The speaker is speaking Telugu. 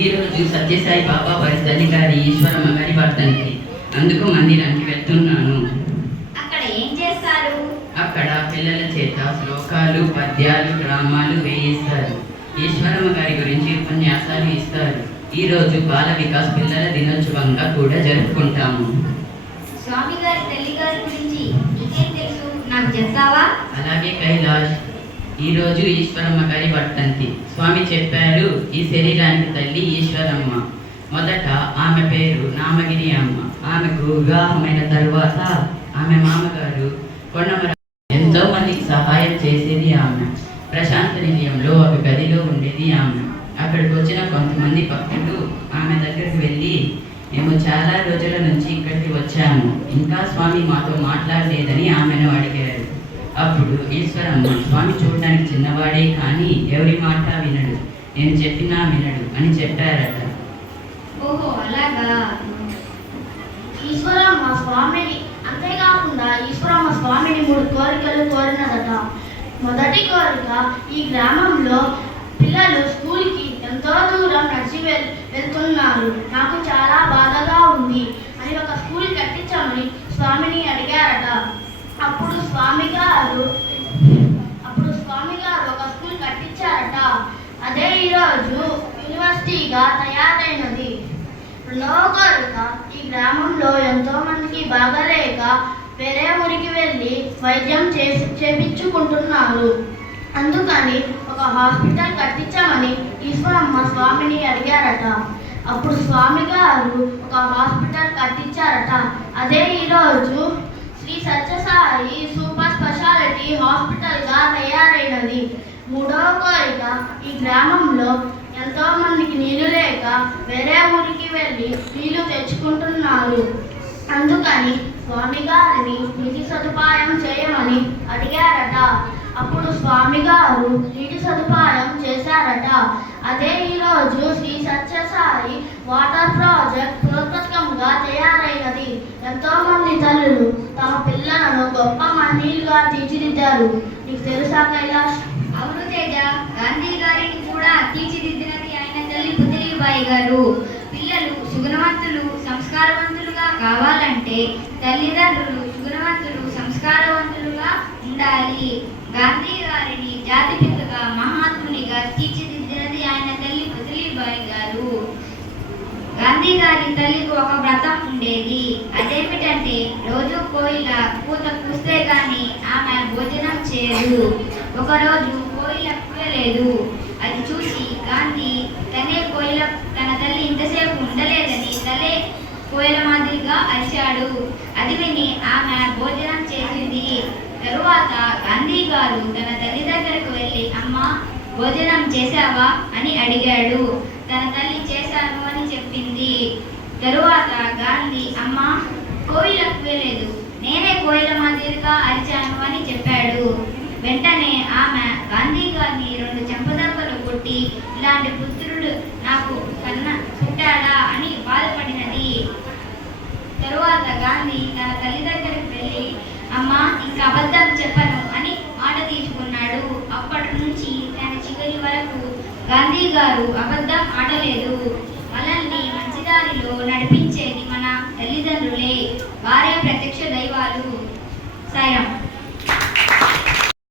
ఈరోజు సత్యసాయి బాబా పరిస్థితి గారి ఈశ్వరమ్మ గారి వర్ధంతి. అందుకు మందిరానికి వెళ్తున్నాను. అక్కడ ఏం చేస్తారు? అక్కడ పిల్లల చేత శ్లోకాలు, పద్యాలు, డ్రామాలు వేయిస్తారు. ఈశ్వరమ్మ గారి గురించి ఉపన్యాసాలు ఇస్తారు. ఈరోజు బాల వికాస్ పిల్లల దినోత్సవంగా కూడా జరుపుకుంటాము. స్వామి గారి తల్లి గారి గురించి నీకేం తెలుసు, నాకు చెప్తావా? అలాగే కైలాష్. ఈరోజు ఈశ్వరమ్మ గారి వర్ధంతి. స్వామి చెప్పారు, ఈ శరీరానికి తల్లి ఈశ్వరమ్మ. మొదట ఆమె పేరు నామగిరి అమ్మ. ఆమెకు వివాహమైన తరువాత ఆమె మామగారు కొండమర ఎంతో మందికి సహాయం చేసేది ఆమె. ప్రశాంత నిలయంలో ఒక గదిలో ఉండేది ఆమె. అక్కడికి వచ్చిన కొంతమంది భక్తులు ఆమె దగ్గరికి వెళ్ళి, మేము చాలా రోజుల నుంచి ఇక్కడికి వచ్చాము, ఇంకా స్వామి మాతో మాట్లాడలేదని ఆమెను అడిగారు. అప్పుడు ఈశ్వరమ్మ, స్వామి చూడడానికి చిన్నవాడే కానీ ఎవరి మాట వినడు, నేను చెప్పినా వినడు అని చెప్పారట. ఓహో అలాగా. ఈశ్వరమ్మ స్వామిని, అంతేకాకుండా ఈశ్వరమ్మ స్వామిని 3 కోరికలు కోరినదట. మొదటి కోరిక, ఈ గ్రామంలో పిల్లలు స్కూల్కి ఎంతో దూరం నడిచి వెళ్తున్నారు, నాకు చాలా బాధగా ఉంది అని ఒక స్కూల్ కట్టించమని స్వామిని అడిగారట. అప్పుడు స్వామి గారు ఒక స్కూల్ కట్టించారట. అదే ఈరోజు యూనివర్సిటీగా తయారైనది. రెండవ కోరిక, ఈ గ్రామంలో ఎంతో మందికి బాగలేక వేరే ఊరికి వెళ్ళి వైద్యం చేపించుకుంటున్నారు, అందుకని ఒక హాస్పిటల్ కట్టించామని ఈశ్వరమ్మ స్వామిని అడిగారట. అప్పుడు స్వామి గారు ఒక హాస్పిటల్ కట్టించారట. అదే ఈరోజు శ్రీ సత్యసాయి సూపర్ స్పెషాలిటీ హాస్పిటల్గా తయారైనది. మూడవ కోరిక, ఈ గ్రామంలో ఎంతో మందికి నీళ్లు లేక వేరే ఊరికి వెళ్ళి నీళ్లు తెచ్చుకుంటున్నారు, అందుకని స్వామి గారిని నీటి సదుపాయం చేయమని అడిగారట. అప్పుడు స్వామి గారు నీటి సదుపాయం చేశారట. అదే ఈరోజు శ్రీ సత్యసాయి వాటర్ ప్రాజెక్ట్ పునరుద్ధరణగా తయారైనది. ఎంతో మంది తల్లులు తమ పిల్లలను గొప్ప మహనీయులుగా తీర్చిదిద్దారు. నీకు తెలుసా కైలాష్? అవును తేజ, గాంధీ గారిని కూడా తీర్చిదిద్దినది ఆయన తల్లి పుత్లీబాయి గారు. పిల్లలు సుగుణవంతులు, సంస్కారవంతులుగా కావాలంటే తల్లిదండ్రులు సుగుణవంతులు, సంస్కారవంతులుగా ఉండాలి. గాంధీ గారిని జాతిపితగా, మహాత్మునిగా తీర్చిదిద్దినది ఆయన తల్లి పుత్లీబాయి గారు. గాంధీ గారి తల్లికి ఒక వ్రతం ఉండేది. అదేమిటంటే రోజు కోయిల పూత పూస్తే గాని ఆమె భోజనం చేయదు. ఒకరోజు కోయిల పూయలేదు. అది చూసి గాంధీ తన తల్లి ఇంతసేపు ఉండలేదని తలే కోయిల మాదిరిగా అరిచాడు. అది విని ఆమె భోజనం చేసింది. తరువాత గాంధీ గారు తన తల్లి దగ్గరకు వెళ్ళి, అమ్మా భోజనం చేశావా అని అడిగాడు. తన తల్లి చేశాను అని చెప్పింది. తరువాత గాంధీ, అమ్మా కోయిల పూయలేదు, నేనే కోయిల మాదిరిగా అరిచాను అని చెప్పాడు. వెంటనే ఆమె గాంధీ గారిని 2 చెంపదెబ్బలు కొట్టి, ఇలాంటి పుత్రుడు నాకు పుట్టాడా అని బాధపడినది. తరువాత గాంధీ తన తల్లి దగ్గరికి వెళ్ళి, అమ్మా ఇంకా అబద్ధం చెప్పను అని మాట తీసుకున్నాడు. అప్పటి నుంచి తన చివరి వరకు గాంధీ గారు అబద్ధం ఆడలేదు. మనల్ని మంచిదారిలో నడిపించేది మన తల్లిదండ్రులే, వారే ప్రత్యక్ష దైవాలు. సాయిరాం.